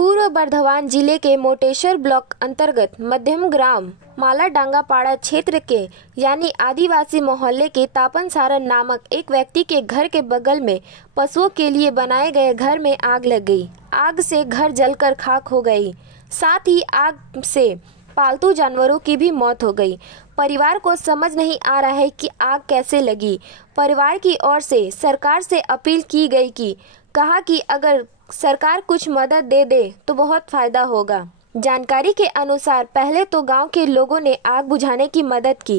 पूर्व बर्धमान जिले के मोटेश्वर ब्लॉक अंतर्गत मध्यम ग्राम मालाडांगापाड़ा क्षेत्र के यानी आदिवासी मोहल्ले के तापन सारन नामक एक व्यक्ति के घर के बगल में पशुओं के लिए बनाए गए घर में आग लग गई। आग से घर जलकर खाक हो गई। साथ ही आग से पालतू जानवरों की भी मौत हो गई। परिवार को समझ नहीं आ रहा है कि आग कैसे लगी। परिवार की ओर से सरकार से अपील की गई कि कहा कि अगर सरकार कुछ मदद दे दे तो बहुत फायदा होगा। जानकारी के अनुसार पहले तो गांव के लोगों ने आग बुझाने की मदद की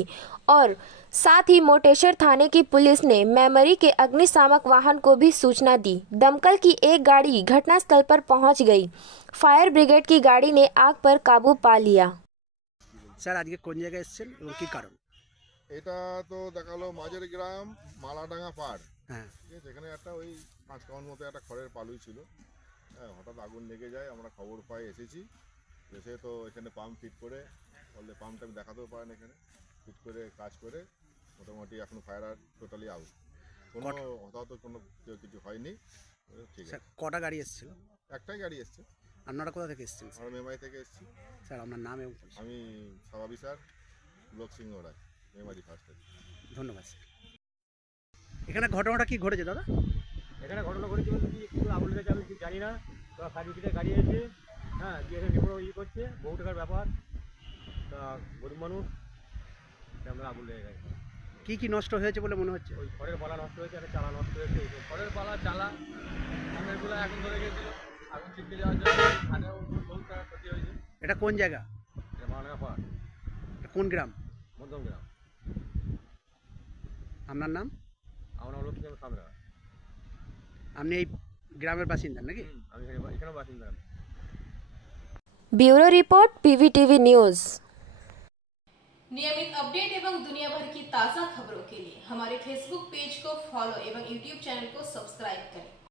और साथ ही मोटेश्वर थाने की पुलिस ने मेमरी के अग्निशामक वाहन को भी सूचना दी। दमकल की एक गाड़ी घटनास्थल पर पहुंच गई। फायर ब्रिगेड की गाड़ी ने आग पर काबू पा लिया। স্যার আজকে কোন জায়গায় এসেছেন এবং কি কারণ? এটা তো দেখালো মাঝের গ্রাম মালাডাঙ্গা পাড়। হ্যাঁ, ঠিক আছে, এখানে একটা ওই 5 কাউন মতো একটা খড়ের পালুই ছিল। হ্যাঁ, হঠাৎ আগুন লেগে যায়, আমরা খবর পাই, এসেছি। এসে তো এখানে পাম্প ফিট করে বললে পাম্পটা আমি দেখাতেও পারেন, এখানে ফিট করে কাজ করে মোটামুটি এখন ফায়ার আর টোটালি আউট। কোনো হতাহত কোনো কিছু হয়নি। ঠিক আছে। স্যার কটা গাড়ি এসেছিল? একটাই গাড়ি এসছে। আপনারা কোথা থেকে এসেছেন? আমরা মেমারি থেকে এসেছি। স্যার আপনার নাম এবং পরিচয়? আমি সাব অফিসার ব্লক সিংহ রায়, মেমারি ফার্স্ট। ধন্যবাদ স্যার। এখানে ঘটনাটা কি ঘটেছে দাদা? এখানে ঘটনা ঘটেছে বলতে কি একটু আগুন লেগেছে, আমি ঠিক জানি না। তো ফায়ার ব্রিগেডের গাড়ি এসে গিয়ে নিপুণ করছে, বহু টাকার ব্যাপার। তা গরিব মানুষ, আমরা আগুন লেগে গেছে। কি নষ্ট হয়েছে বলে মনে হচ্ছে? ওই খড়ের পালা নষ্ট হয়েছে, একটা চালা নষ্ট হয়েছে। খড়ের পালা, চালা, এগুলো আগুন ধরে গেছিল। আগুন ছিটকে যাওয়ার জন্য থানেও বহু টাকা ক্ষতি হয়েছে। এটা কোন জায়গা? এটা মালাডাঙ্গা পাড়, কোন গ্রাম? মধ্যম গ্রাম। আপনার নাম? আমার নাম লক্ষ্মী সামরা। আপনি এই গ্রামের বাসিন্দা নাকি? আমি এখানেও বাসিন্দা। Bureau report PVTV news. नियमित अपडेट एवं दुनिया भर की ताज़ा खबरों के लिए हमारे फेसबुक पेज को फॉलो एवं यूट्यूब चैनल को सब्सक्राइब करें।